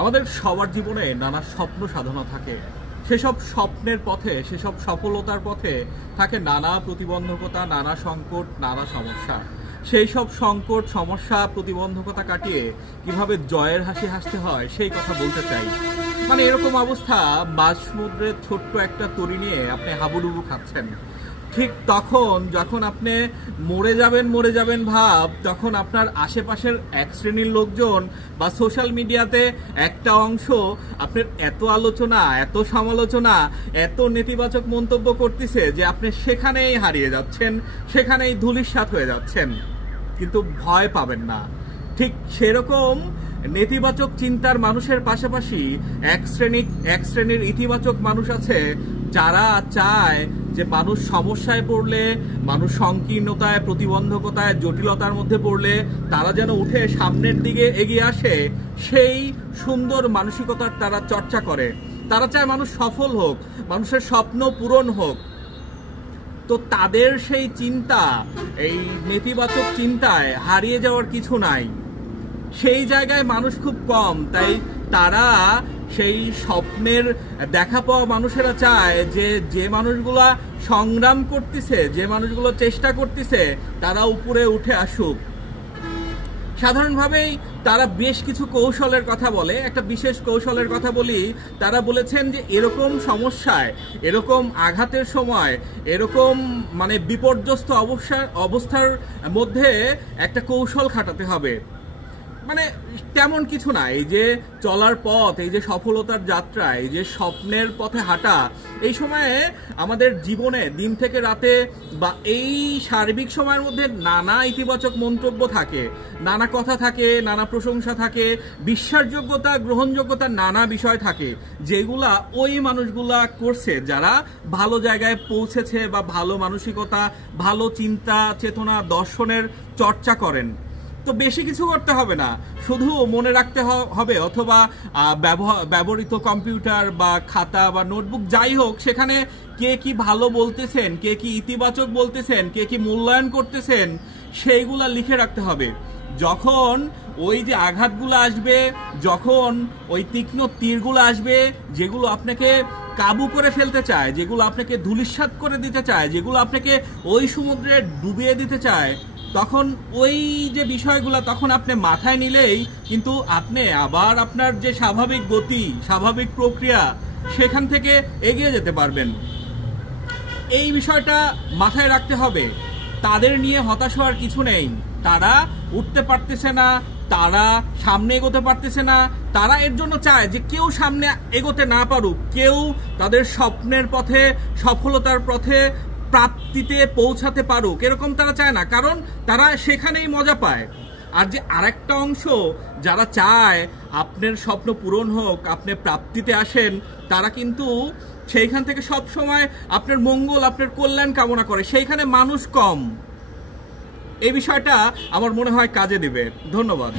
আমাদের সবার জীবনে নানা স্বপ্ন সাধনা থাকে। সেসব স্বপ্নের পথে, সেসব সফলতার পথে থাকে নানা প্রতিবন্ধকতা, নানা সংকট, নানা সমস্যা। সেই সব সংকট, সমস্যা, প্রতিবন্ধকতা কাটিয়ে কিভাবে জয়ের হাসি হাসতে হয় সেই কথা বলতে চাই। মানে এরকম অবস্থা, মাঝ সমুদ্রের ছোট্ট একটা তরি নিয়ে আপনি হাবুডুবু খাচ্ছেন। ঠিক তখন যখন আপনি মরে যাবেন ভাব, তখন আপনার আশেপাশের এক শ্রেণীর লোকজন বা সোশ্যাল মিডিয়াতে একটা অংশ আপনার এত আলোচনা, এত সমালোচনা, এত নেতিবাচক মন্তব্য করতেছে যে আপনি সেখানেই হারিয়ে যাচ্ছেন, সেখানেই ধূলিসাৎ হয়ে যাচ্ছেন। কিন্তু ভয় পাবেন না। ঠিক সেরকম নেতিবাচক চিন্তার মানুষের পাশাপাশি এক শ্রেণীর ইতিবাচক মানুষ আছে যারা চায় যে মানুষ সমস্যায় পড়লে, মানুষ সংকীর্ণতায়, প্রতিবন্ধকতায়, জটিলতার মধ্যে পড়লে তারা যেন উঠে সামনের দিকে এগিয়ে আসে, সেই সুন্দর মানসিকতার তারা চর্চা করে। তারা চায় মানুষ সফল হোক, মানুষের স্বপ্ন পূরণ হোক। তো তাদের সেই চিন্তা, এই নেতিবাচক চিন্তায় হারিয়ে যাওয়ার কিছু নাই। সেই জায়গায় মানুষ খুব কম, তাই তারা সেই স্বপ্নের দেখা পাওয়া মানুষেরা চায় যে মানুষগুলা সংগ্রাম করতেছে, যে মানুষগুলো চেষ্টা করতেছে, তারা উপরে উঠে আসুক। সাধারণভাবেই তারা বেশ কিছু কৌশলের কথা বলে। একটা বিশেষ কৌশলের কথা বলি। তারা বলেছেন যে এরকম সমস্যায়, এরকম আঘাতের সময়, এরকম মানে বিপর্যস্ত অবস্থার মধ্যে একটা কৌশল খাটাতে হবে। মানে তেমন কিছু না, এই যে চলার পথ, এই যে সফলতার যাত্রা, এই যে স্বপ্নের পথে হাঁটা, এই সময়ে আমাদের জীবনে দিন থেকে রাতে বা এই সার্বিক সময়ের মধ্যে নানা ইতিবাচক মন্তব্য থাকে, নানা কথা থাকে, নানা প্রশংসা থাকে, বিশ্বাসযোগ্যতা, গ্রহণযোগ্যতা, নানা বিষয় থাকে, যেগুলা ওই মানুষগুলা করছে যারা ভালো জায়গায় পৌঁছেছে বা ভালো মানসিকতা, ভালো চিন্তা চেতনা, দর্শনের চর্চা করেন। তো বেশি কিছু করতে হবে না, শুধু মনে রাখতে হবে অথবা ব্যবহৃত কম্পিউটার বা খাতা বা নোটবুক যাই হোক, সেখানে কে কি ভালো বলতেছেন, কে কি ইতিবাচক বলতেছেন, কে কি মূল্যায়ন করতেছেন, সেইগুলা লিখে রাখতে হবে। যখন ওই যে আঘাতগুলো আসবে, যখন ওই তীক্ষ্ণ তীরগুলো আসবে, যেগুলো আপনাকে কাবু করে ফেলতে চায়, যেগুলো আপনাকে ধূলিসাৎ করে দিতে চায়, যেগুলো আপনাকে ওই সমুদ্রে ডুবিয়ে দিতে চায়, তখন ওই যে বিষয়গুলো তখন আপনি মাথায় নিলেই কিন্তু আপনি আবার আপনার যে স্বাভাবিক গতি, স্বাভাবিক প্রক্রিয়া, সেখান থেকে এগিয়ে যেতে পারবেন। এই বিষয়টা মাথায় রাখতে হবে। তাদের নিয়ে হতাশ হওয়ার কিছু নেই। তারা উঠতে পারতেছে না, তারা সামনে এগোতে পারতেছে না, তারা এর জন্য চায় যে কেউ সামনে এগোতে না পারুক, কেউ তাদের স্বপ্নের পথে, সফলতার পথে, প্রাপ্তিতে পৌঁছাতে পারুক, এরকম তারা চায় না, কারণ তারা সেখানেই মজা পায়। আর যে আরেকটা অংশ যারা চায় আপনার স্বপ্ন পূরণ হোক, আপনি প্রাপ্তিতে আসেন, তারা কিন্তু সেইখান থেকে সব সময় আপনার মঙ্গল, আপনার কল্যাণ কামনা করে। সেইখানে মানুষ কম। এই বিষয়টা আমার মনে হয় কাজে দিবে। ধন্যবাদ।